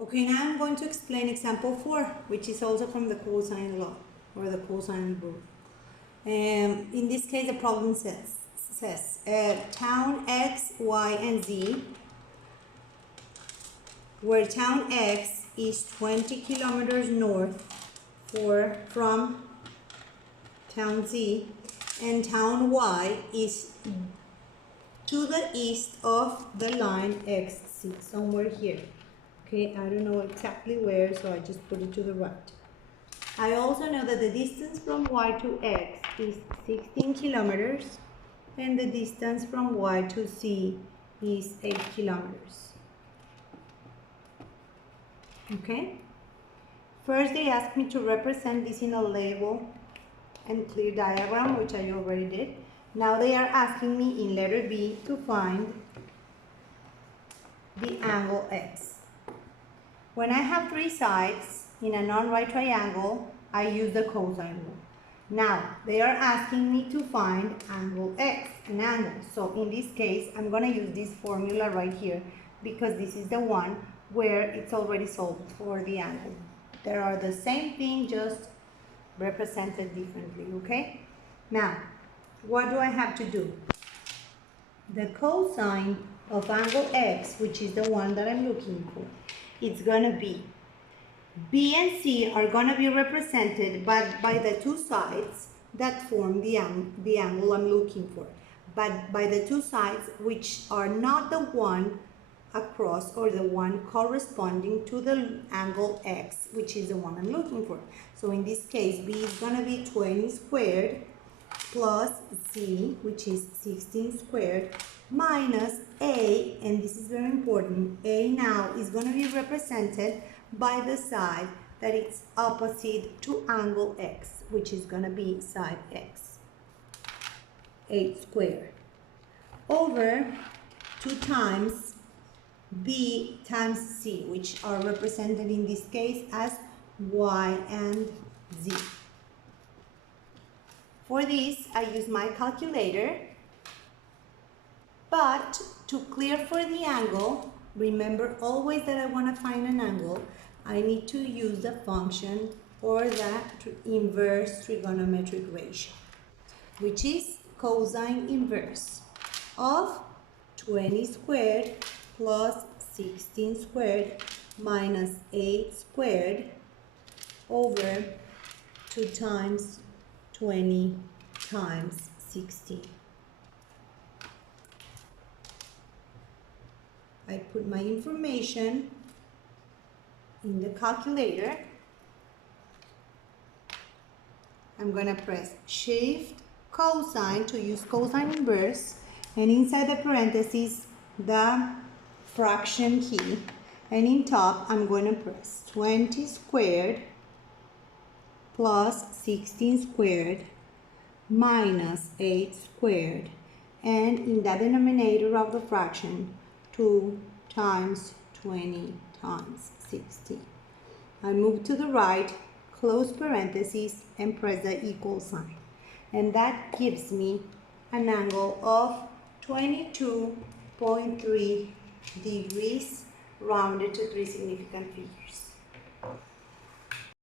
Okay, now I'm going to explain example 4, which is also from the cosine law or the cosine rule. In this case, the problem says town X, Y, and Z, where town X is 20 kilometers north from town Z, and town Y is to the east of the line XC, somewhere here. Okay, I don't know exactly where, so I just put it to the right. I also know that the distance from Y to X is 16 kilometers and the distance from Y to Z is 8 kilometers. Okay? First, they asked me to represent this in a label and clear diagram, which I already did. Now they are asking me in letter B to find the angle X. When I have three sides in a non-right triangle, I use the cosine rule. Now, they are asking me to find angle X, an angle. So in this case, I'm going to use this formula right here because this is the one where it's already solved for the angle. They are the same thing, just represented differently, okay? Now, what do I have to do? The cosine of angle X, which is the one that I'm looking for, it's gonna be B and C are gonna be represented by the two sides that form the angle I'm looking for, but by the two sides which are not the one across or the one corresponding to the angle X, which is the one I'm looking for. So in this case, B is gonna be 20 squared plus C, which is 16 squared, minus A, and this is very important, A now is going to be represented by the side that is opposite to angle X, which is going to be side X, 8 squared, over 2 times B times C, which are represented in this case as Y and Z. For this, I use my calculator, but to clear for the angle, remember always that I want to find an angle, I need to use the function or the inverse trigonometric ratio, which is cosine inverse of 20 squared plus 16 squared minus 8 squared over 2 times 20 times 16. I put my information in the calculator. I'm going to press shift cosine to use cosine inverse, and inside the parentheses the fraction key, and in top I'm going to press 20 squared plus 16 squared minus 8 squared, and in the denominator of the fraction 2 times 20 times 60. I move to the right, close parentheses, and press the equal sign. And that gives me an angle of 22.3 degrees rounded to 3 significant figures.